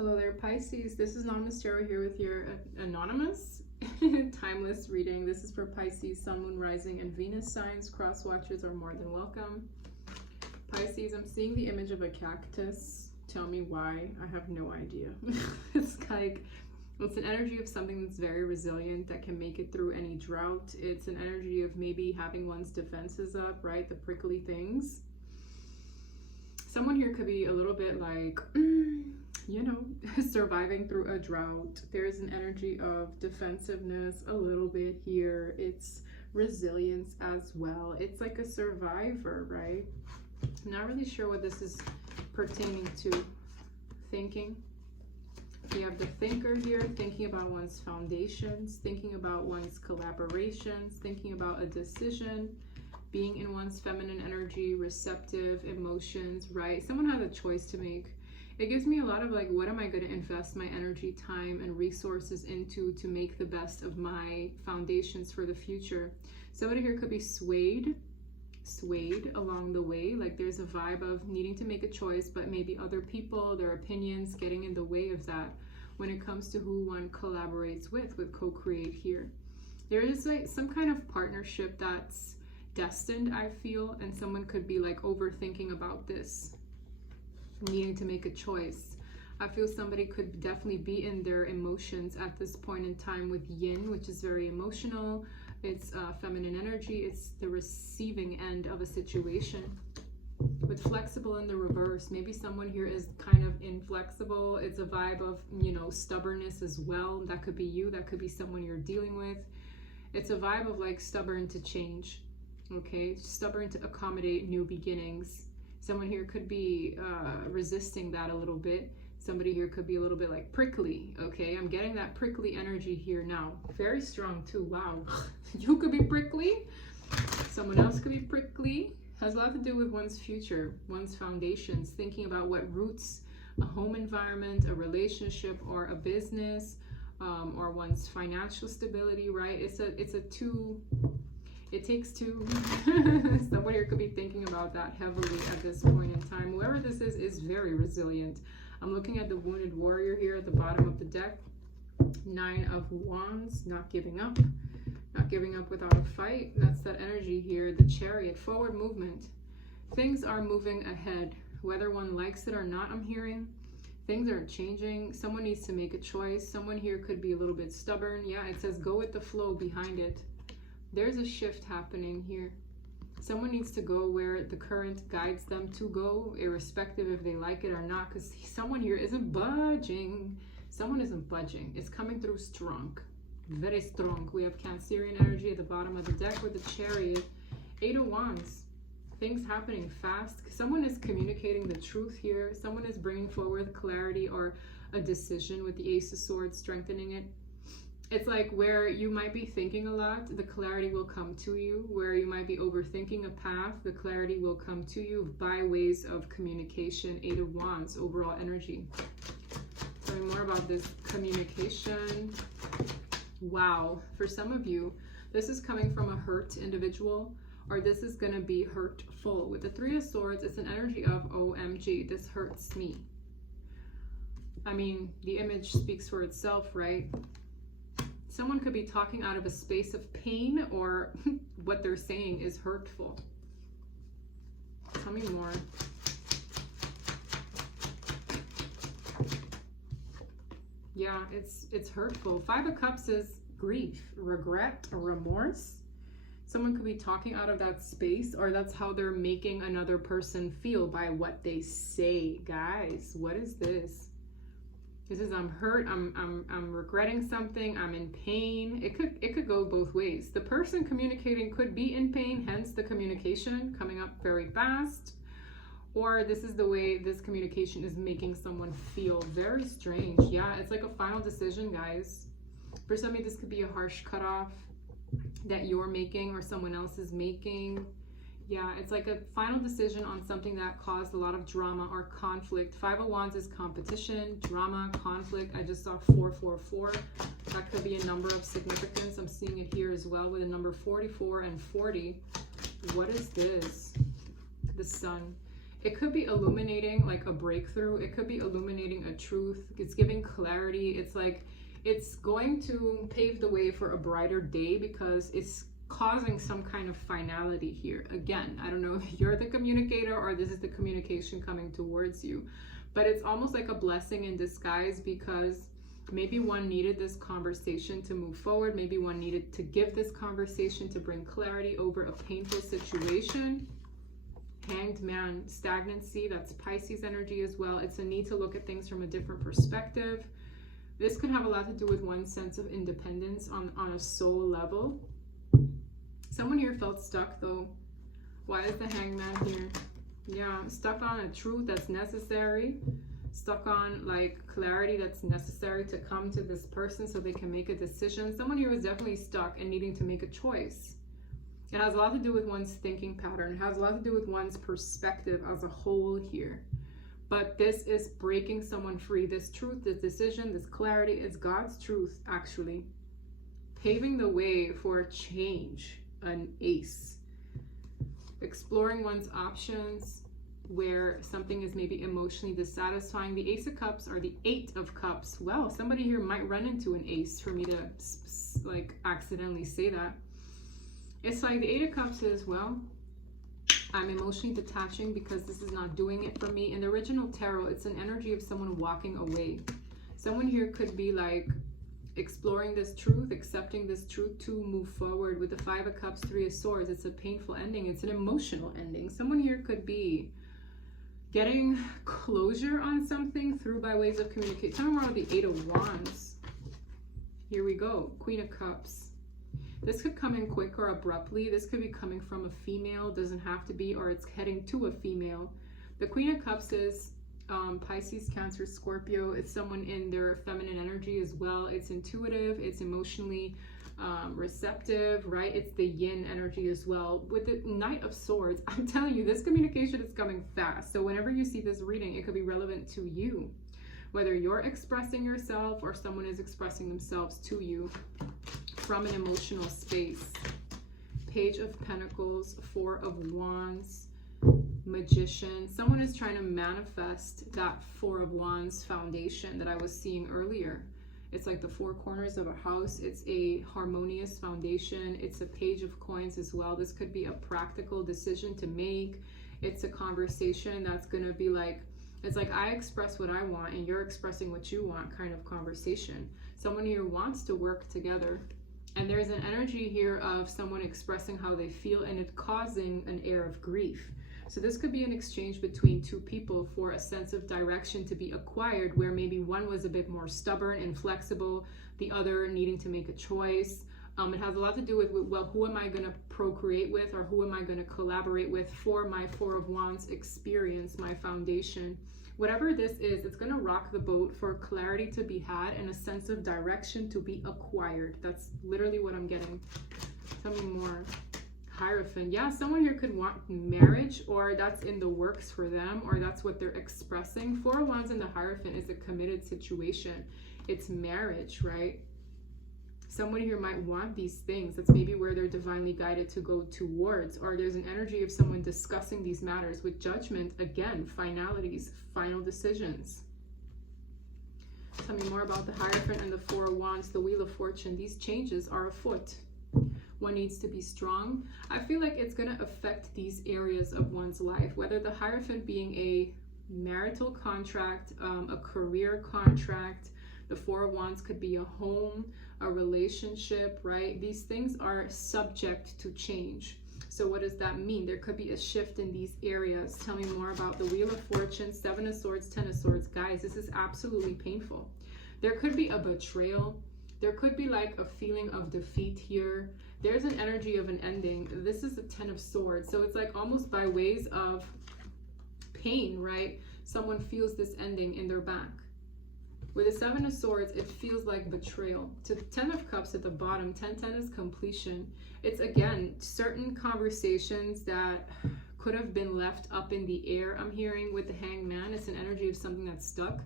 Hello there, Pisces. This is Anonymous Tarot here with your anonymous timeless reading. This is for Pisces, Sun, Moon, Rising, and Venus signs. Cross watchers are more than welcome. Pisces, I'm seeing the image of a cactus. Tell me why. I have no idea. It's like, it's an energy of something that's very resilient, that can make it through any drought. It's an energy of maybe having one's defenses up, right? The prickly things. Someone here could be a little bit like, you know, surviving through a drought. There's an energy of defensiveness a little bit here. It's resilience as well. It's like a survivor, right? I'm not really sure what this is pertaining to. Thinking. We have the thinker here, thinking about one's foundations, thinking about one's collaborations, thinking about a decision, being in one's feminine energy, receptive emotions, right? Someone has a choice to make. It gives me a lot of like, what am I going to invest my energy, time, and resources into to make the best of my foundations for the future? Somebody here could be swayed along the way. Like there's a vibe of needing to make a choice, but maybe other people, their opinions getting in the way of that when it comes to who one collaborates with co-create here. There is like some kind of partnership that's destined, I feel, and someone could be like overthinking about this, needing to make a choice. I feel somebody could definitely be in their emotions at this point in time with yin, which is very emotional. It's feminine energy. It's the receiving end of a situation. With flexible in the reverse, maybe someone here is kind of inflexible. It's a vibe of, you know, stubbornness as well. That could be you. That could be someone you're dealing with. It's a vibe of like stubborn to change. Okay, stubborn to accommodate new beginnings. Someone here could be resisting that a little bit. Somebody here could be a little bit like prickly. Okay, I'm getting that prickly energy here now. Very strong too. Wow. You could be prickly. Someone else could be prickly. Has a lot to do with one's future, one's foundations, thinking about what roots a home environment, a relationship, or a business, or one's financial stability, right? It takes two. Somebody here could be thinking about that heavily at this point in time. Whoever this is very resilient. I'm looking at the wounded warrior here at the bottom of the deck. 9 of Wands, not giving up. Not giving up without a fight. That's that energy here. The Chariot, forward movement. Things are moving ahead. Whether one likes it or not, I'm hearing. Things are changing. Someone needs to make a choice. Someone here could be a little bit stubborn. Yeah, it says go with the flow behind it. There's a shift happening here. Someone needs to go where the current guides them to go, irrespective if they like it or not, because someone here isn't budging. Someone isn't budging. It's coming through strong. Very strong. We have Cancerian energy at the bottom of the deck with the Chariot. 8 of Wands. Things happening fast. Someone is communicating the truth here. Someone is bringing forward clarity or a decision with the Ace of Swords, strengthening it. It's like where you might be thinking a lot, the clarity will come to you. Where you might be overthinking a path, the clarity will come to you by ways of communication. 8 of Wands, overall energy. Tell me more about this communication. Wow. For some of you, this is coming from a hurt individual, or this is going to be hurtful. With the 3 of Swords, it's an energy of OMG, this hurts me. I mean, the image speaks for itself, right? Someone could be talking out of a space of pain, or what they're saying is hurtful. Tell me more. Yeah, it's hurtful. 5 of Cups is grief, regret, or remorse. Someone could be talking out of that space, or that's how they're making another person feel by what they say. Guys, what is this? This is I'm hurt, I'm regretting something, I'm in pain. It could go both ways. The person communicating could be in pain, hence the communication coming up very fast. Or this is the way this communication is making someone feel. Very strange. Yeah, it's like a final decision, guys. For some of you, this could be a harsh cutoff that you're making or someone else is making. Yeah, it's like a final decision on something that caused a lot of drama or conflict. 5 of Wands is competition, drama, conflict. I just saw 444. That could be a number of significance. I'm seeing it here as well with a number 44 and 40. What is this? The Sun. It could be illuminating like a breakthrough. It could be illuminating a truth. It's giving clarity. It's like it's going to pave the way for a brighter day because it's causing some kind of finality here. Again, I don't know if you're the communicator or this is the communication coming towards you, but it's almost like a blessing in disguise because maybe one needed this conversation to move forward. Maybe one needed to give this conversation to bring clarity over a painful situation. Hanged Man, stagnancy, that's Pisces energy as well. It's a need to look at things from a different perspective. This could have a lot to do with one's sense of independence on a soul level. Someone here felt stuck though. Why is the Hanged Man here? Yeah, stuck on a truth that's necessary. Stuck on like clarity that's necessary to come to this person so they can make a decision. Someone here is definitely stuck and needing to make a choice. It has a lot to do with one's thinking pattern. It has a lot to do with one's perspective as a whole here. But this is breaking someone free. This truth, this decision, this clarity is God's truth, actually. Paving the way for change, an ace. Exploring one's options where something is maybe emotionally dissatisfying. The Ace of Cups or the Eight of Cups. Well, somebody here might run into an ace for me to like accidentally say that. It's like the Eight of Cups is, well, I'm emotionally detaching because this is not doing it for me. In the original tarot, it's an energy of someone walking away. Someone here could be like exploring this truth, accepting this truth to move forward. With the Five of Cups, Three of Swords, it's a painful ending. It's an emotional ending. Someone here could be getting closure on something through by ways of communication. Tell me more about the Eight of Wands. Here we go. Queen of Cups. This could come in quick or abruptly. This could be coming from a female, doesn't have to be, or it's heading to a female. The Queen of Cups is Pisces, Cancer, Scorpio. It's someone in their feminine energy as well. It's intuitive, it's emotionally receptive, right? It's the yin energy as well. With the Knight of Swords, I'm telling you, this communication is coming fast. So whenever you see this reading, it could be relevant to you. Whether you're expressing yourself or someone is expressing themselves to you from an emotional space. Page of Pentacles, Four of Wands, Magician. Someone is trying to manifest that Four of Wands foundation that I was seeing earlier. It's like the four corners of a house. It's a harmonious foundation. It's a Page of Coins as well. This could be a practical decision to make. It's a conversation that's going to be like, it's like I express what I want and you're expressing what you want kind of conversation. Someone here wants to work together. And there's an energy here of someone expressing how they feel and it causing an air of grief. So this could be an exchange between two people for a sense of direction to be acquired where maybe one was a bit more stubborn and flexible, the other needing to make a choice. It has a lot to do with, well, who am I going to procreate with or who am I going to collaborate with for my Four of Wands experience, my foundation. Whatever this is, it's going to rock the boat for clarity to be had and a sense of direction to be acquired. That's literally what I'm getting. Tell me more. Hierophant. Yeah, someone here could want marriage or that's in the works for them or that's what they're expressing. Four of Wands in the Hierophant is a committed situation. It's marriage, right? Someone here might want these things. That's maybe where they're divinely guided to go towards. Or there's an energy of someone discussing these matters with Judgment. Again, finalities, final decisions. Tell me more about the Hierophant and the Four of Wands, the Wheel of Fortune. These changes are afoot. One needs to be strong. I feel like it's going to affect these areas of one's life, whether the Hierophant being a marital contract, a career contract. The Four of Wands could be a home, a relationship, right? These things are subject to change. So what does that mean? There could be a shift in these areas. Tell me more about the Wheel of Fortune, Seven of Swords, Ten of Swords. Guys, this is absolutely painful. There could be a betrayal. There could be like a feeling of defeat here. There's an energy of an ending. This is the Ten of Swords. So it's like almost by ways of pain, right? Someone feels this ending in their back. With the Seven of Swords, it feels like betrayal. To the Ten of Cups at the bottom, 10-10 is completion. It's, again, certain conversations that could have been left up in the air. I'm hearing with the Hanged Man, it's an energy of something that's stuck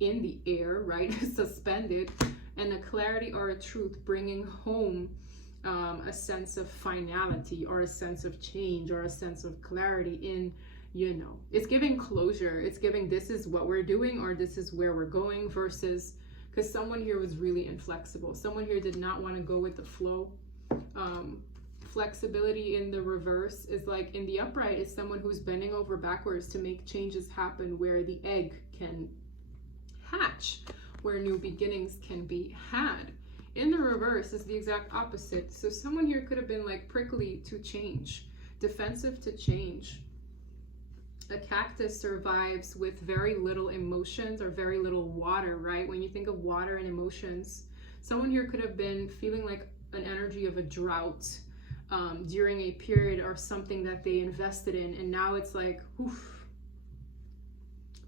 in the air, right? Suspended. And a clarity or a truth bringing home a sense of finality or a sense of change or a sense of clarity you know, it's giving closure. It's giving this is what we're doing or this is where we're going versus, because someone here was really inflexible. Someone here did not want to go with the flow. Flexibility in the reverse is like in the upright is someone who's bending over backwards to make changes happen where the egg can hatch, where new beginnings can be had. In the reverse is the exact opposite. So someone here could have been like prickly to change, defensive to change. A cactus survives with very little emotions or very little water, right? When you think of water and emotions, someone here could have been feeling like an energy of a drought during a period or something that they invested in, and now it's like, oof,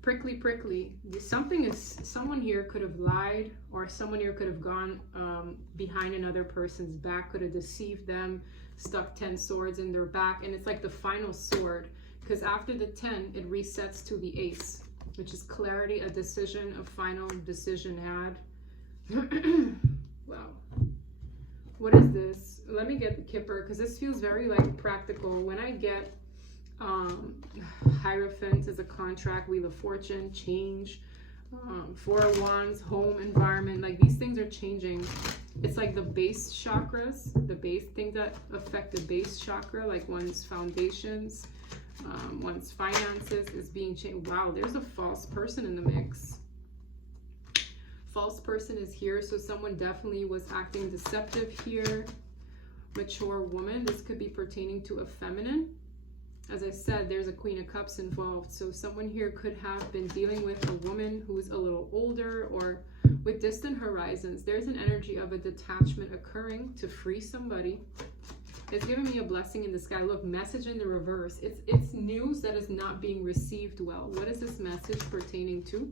prickly. Someone here could have lied, or someone here could have gone behind another person's back, could have deceived them, stuck 10 swords in their back, and it's like the final sword, because after the 10, it resets to the ace, which is clarity, a decision, a final decision had. Wow. What is this? Let me get the Kipper, because this feels very like practical. When I get Hierophant as a contract, Wheel of Fortune, change, Four of Wands, home, environment, like these things are changing. It's like the base chakras, the base things that affect the base chakra, like one's foundations, one's finances is being changed. Wow, there's a false person in the mix. False person is here, so someone definitely was acting deceptive here. Mature woman, this could be pertaining to a feminine. As I said, there's a Queen of Cups involved, so someone here could have been dealing with a woman who's a little older or with distant horizons. There's an energy of a detachment occurring to free somebody. It's giving me a blessing in the sky. Look, message in the reverse. It's news that is not being received well. What is this message pertaining to?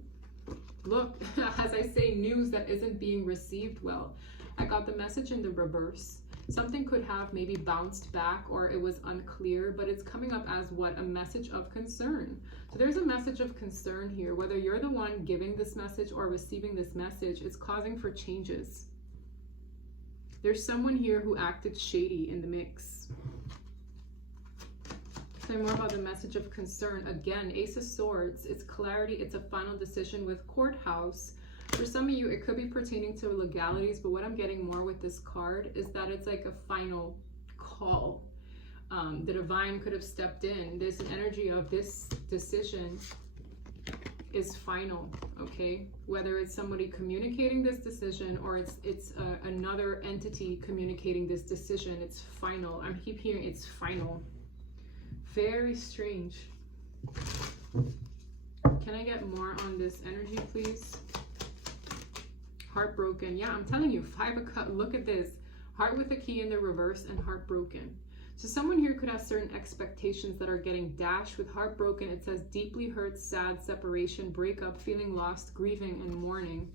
Look, as I say, news that isn't being received well. I got the message in the reverse. Something could have maybe bounced back or it was unclear, but it's coming up as what? A message of concern. So there's a message of concern here. Whether you're the one giving this message or receiving this message, it's causing for changes. There's someone here who acted shady in the mix. Say more about the message of concern. Again, Ace of Swords. It's clarity. It's a final decision with courthouse. For some of you, it could be pertaining to legalities, but what I'm getting more with this card is that it's like a final call. The divine could have stepped in. There's an energy of this decision is final, okay? Whether it's somebody communicating this decision or it's another entity communicating this decision, it's final. I keep hearing it's final. Very strange. Can I get more on this energy, please? Heartbroken. Yeah, I'm telling you, 5 of Cups. Look at this. Heart with a key in the reverse and heartbroken. So someone here could have certain expectations that are getting dashed. With heartbroken, it says deeply hurt, sad, separation, breakup, feeling lost, grieving, and mourning.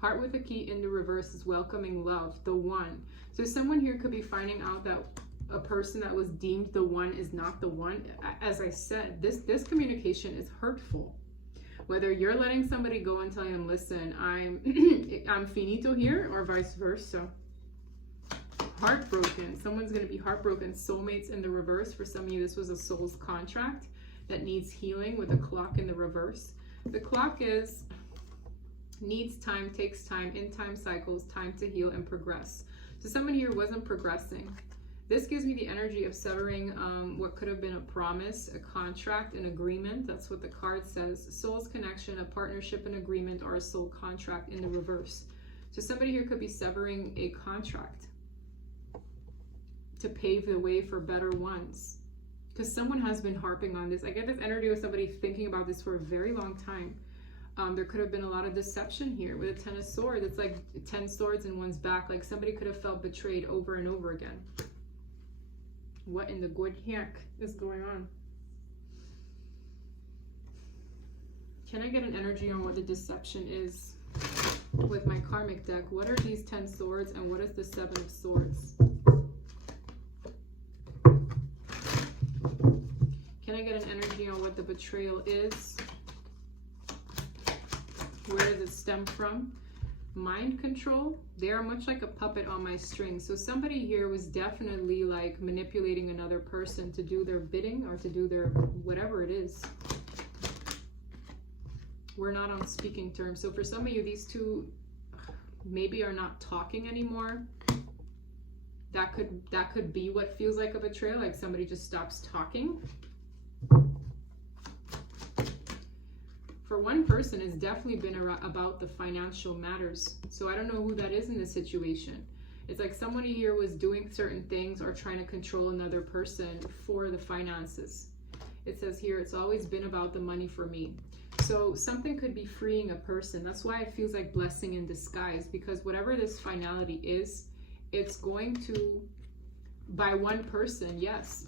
Heart with a key in the reverse is welcoming love, the one. So someone here could be finding out that a person that was deemed the one is not the one. As I said, this communication is hurtful. Whether you're letting somebody go and telling them, listen, I'm finito here, or vice versa. Heartbroken. Someone's going to be heartbroken. Soulmates in the reverse. For some of you, this was a soul's contract that needs healing with a clock in the reverse. The clock needs time, takes time, in time cycles, time to heal and progress. So someone here wasn't progressing. This gives me the energy of severing what could have been a promise, a contract, an agreement. That's what the card says. Soul's connection, a partnership, an agreement, or a soul contract in the reverse. So somebody here could be severing a contract to pave the way for better ones. Because someone has been harping on this. I get this energy of somebody thinking about this for a very long time. There could have been a lot of deception here. With a 10 of Swords, it's like 10 swords in one's back. Like somebody could have felt betrayed over and over again. What in the good heck is going on? Can I get an energy on what the deception is with my karmic deck? What are these 10 swords and what is the 7 of swords? Can I get an energy on what the betrayal is? Where does it stem from? Mind control. They are much like a puppet on my string. So somebody here was definitely like manipulating another person to do their bidding or to do their whatever it is. We're not on speaking terms. So for some of you, these two maybe are not talking anymore. That could be what feels like a betrayal, like somebody just stops talking. For one person, it's definitely been about the financial matters. So I don't know who that is in this situation. It's like somebody here was doing certain things or trying to control another person for the finances. It says here, it's always been about the money for me. So something could be freeing a person. That's why it feels like blessing in disguise, because whatever this finality is, it's going to, by one person, yes,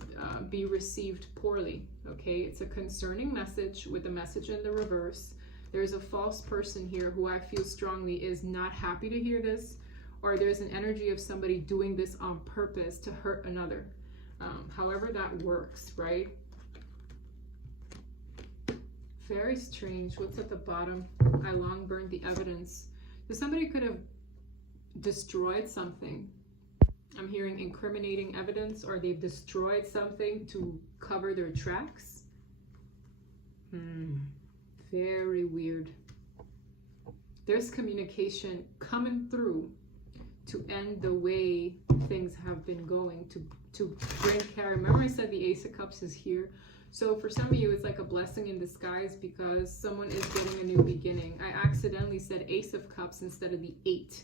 be received poorly. Okay, it's a concerning message with a message in the reverse. There's a false person here who I feel strongly is not happy to hear this, or there's an energy of somebody doing this on purpose to hurt another. However that works, right? Very strange. What's at the bottom? I long burned the evidence. So somebody could have destroyed something. I'm hearing incriminating evidence, or they've destroyed something to cover their tracks. Very weird. There's communication coming through to end the way things have been going, to bring care. Remember I said the Ace of Cups is here. So for some of you, it's like a blessing in disguise because someone is getting a new beginning. I accidentally said Ace of Cups instead of the 8.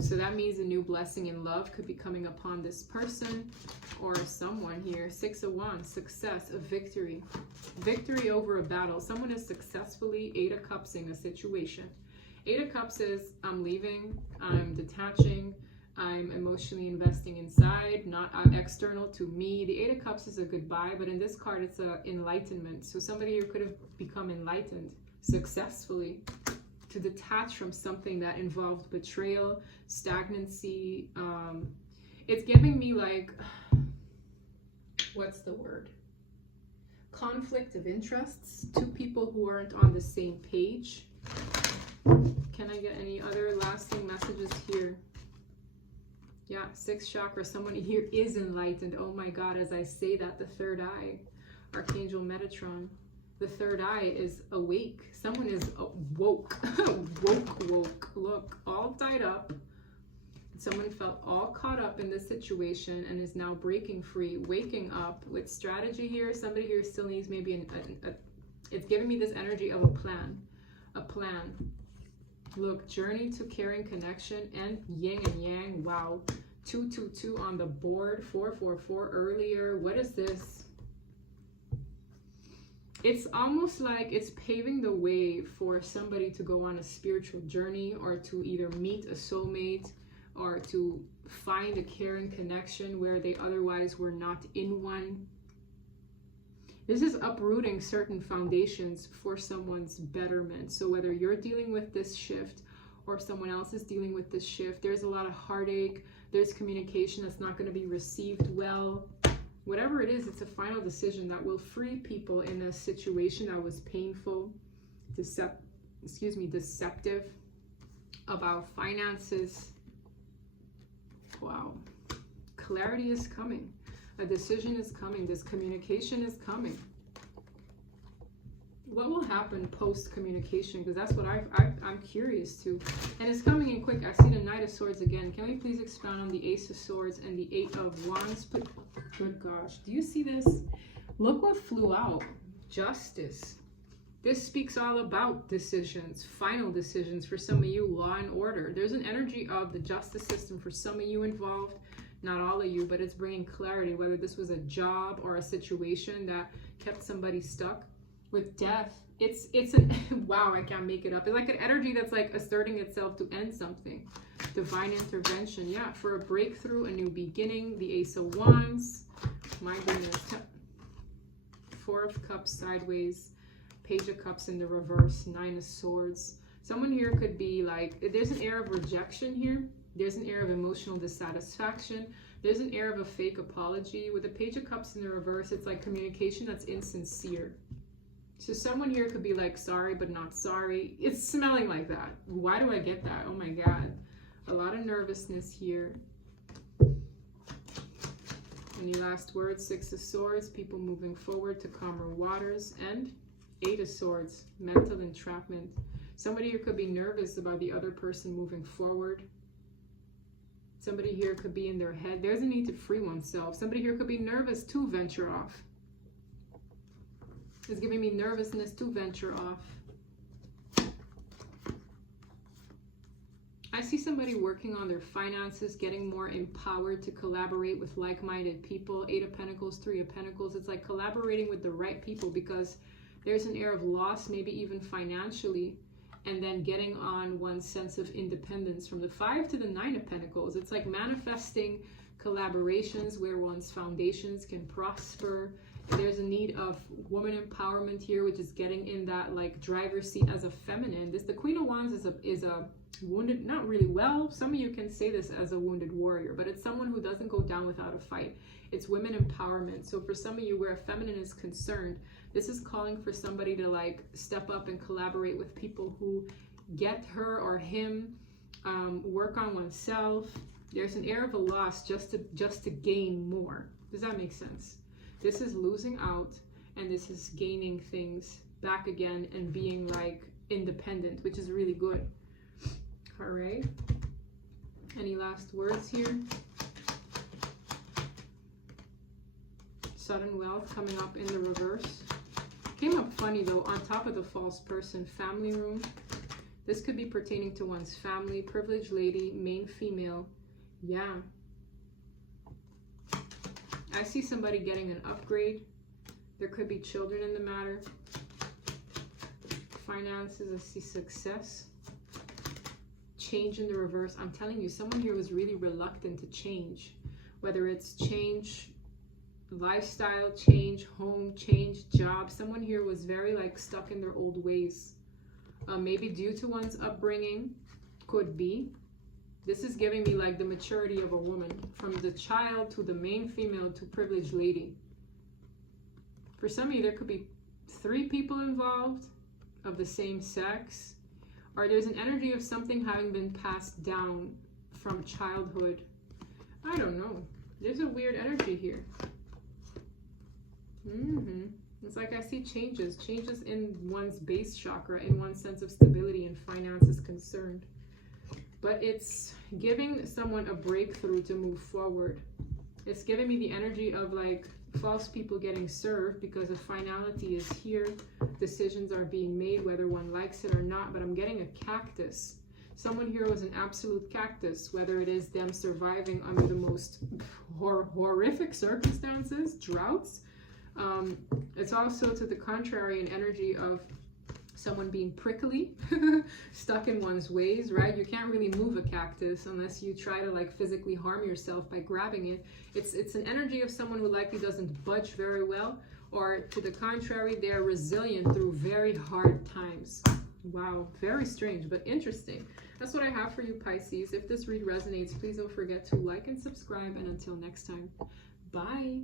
So that means a new blessing in love could be coming upon this person or someone here. 6 of Wands, success, a victory. Victory over a battle. Someone is successfully 8 of Cups-ing a situation. 8 of Cups is, I'm leaving, I'm detaching, I'm emotionally investing inside, not external to me. The 8 of Cups is a goodbye, but in this card, it's a enlightenment. So somebody here could have become enlightened successfully, to detach from something that involved betrayal, stagnancy. It's giving me like, what's the word? Conflict of interests. Two people who aren't on the same page. Can I get any other lasting messages here? Yeah, 6th chakra. Someone here is enlightened. Oh my God, as I say that, the third eye. Archangel Metatron. The third eye is awake. Someone is woke. woke. Look, all tied up. Someone felt all caught up in this situation and is now breaking free, waking up with strategy here. Somebody here still needs maybe it's giving me this energy of a plan. A plan. Look, journey to caring connection and yin and yang. Wow. 222 on the board. 444 earlier. What is this? It's almost like it's paving the way for somebody to go on a spiritual journey, or to either meet a soulmate, or to find a caring connection where they otherwise were not in one. This is uprooting certain foundations for someone's betterment. So whether you're dealing with this shift or someone else is dealing with this shift, there's a lot of heartache. There's communication that's not going to be received well. Whatever it is, it's a final decision that will free people in a situation that was painful, deceptive, about finances. Wow. Clarity is coming. A decision is coming. This communication is coming. What will happen post-communication? Because that's what I'm curious to. And it's coming in quick. I see the Knight of Swords again. Can we please expound on the Ace of Swords and the 8 of Wands? Good gosh. Do you see this? Look what flew out. Justice. This speaks all about decisions, final decisions for some of you, law and order. There's an energy of the justice system for some of you involved. Not all of you, but it's bringing clarity, whether this was a job or a situation that kept somebody stuck. With death, it's wow, I can't make it up. It's like an energy that's like asserting itself to end something. Divine intervention, yeah, for a breakthrough, a new beginning. The Ace of Wands, my goodness. 4 of Cups sideways, Page of Cups in the reverse, 9 of Swords. Someone here could be like, there's an air of rejection here. There's an air of emotional dissatisfaction. There's an air of a fake apology. With the Page of Cups in the reverse, it's like communication that's insincere. So someone here could be like sorry but not sorry. It's smelling like that. Why do I get that? Oh my God. A lot of nervousness here. Any last words? Six of Swords, people moving forward to calmer waters, and Eight of Swords, mental entrapment. Somebody here could be nervous about the other person moving forward. Somebody here could be in their head. There's a need to free oneself. Somebody here could be nervous to venture off. It's giving me nervousness to venture off. I see somebody working on their finances, getting more empowered to collaborate with like-minded people. Eight of Pentacles, Three of Pentacles. It's like collaborating with the right people because there's an air of loss, maybe even financially, and then getting on one's sense of independence. From the Five to the Nine of Pentacles, it's like manifesting collaborations where one's foundations can prosper. There's a need of woman empowerment here, which is getting in that like driver's seat as a feminine. The Queen of Wands is a wounded, not really well. Some of you can say this as a wounded warrior, but it's someone who doesn't go down without a fight. It's women empowerment. So for some of you where a feminine is concerned, this is calling for somebody to like step up and collaborate with people who get her or him, work on oneself. There's an air of a loss just to gain more. Does that make sense? This is losing out, and this is gaining things back again and being like independent, which is really good. All right. Any last words here? Sudden wealth coming up in the reverse. Came up funny though, on top of the false person, family room. This could be pertaining to one's family. Privileged lady, main female. Yeah. I see somebody getting an upgrade. There could be children in the matter. Finances, I see success. Change in the reverse. I'm telling you, someone here was really reluctant to change. Whether it's change lifestyle, change home, change job. Someone here was very like stuck in their old ways. Maybe due to one's upbringing. Could be. This is giving me like the maturity of a woman. From the child to the main female to privileged lady. For some of you, there could be 3 people involved of the same sex. Or there's an energy of something having been passed down from childhood. I don't know. There's a weird energy here. It's like I see changes in one's base chakra, in one's sense of stability and finances concerned. But it's giving someone a breakthrough to move forward. It's giving me the energy of like false people getting served because a finality is here. Decisions are being made whether one likes it or not, but I'm getting a cactus. Someone here was an absolute cactus, whether it is them surviving under the most horrific circumstances, droughts. It's also to the contrary an energy of someone being prickly, stuck in one's ways, right? You can't really move a cactus unless you try to like physically harm yourself by grabbing it. It's an energy of someone who likely doesn't budge very well, or to the contrary, they're resilient through very hard times. Wow, very strange, but interesting. That's what I have for you, Pisces. If this read resonates, please don't forget to like and subscribe, and until next time, bye.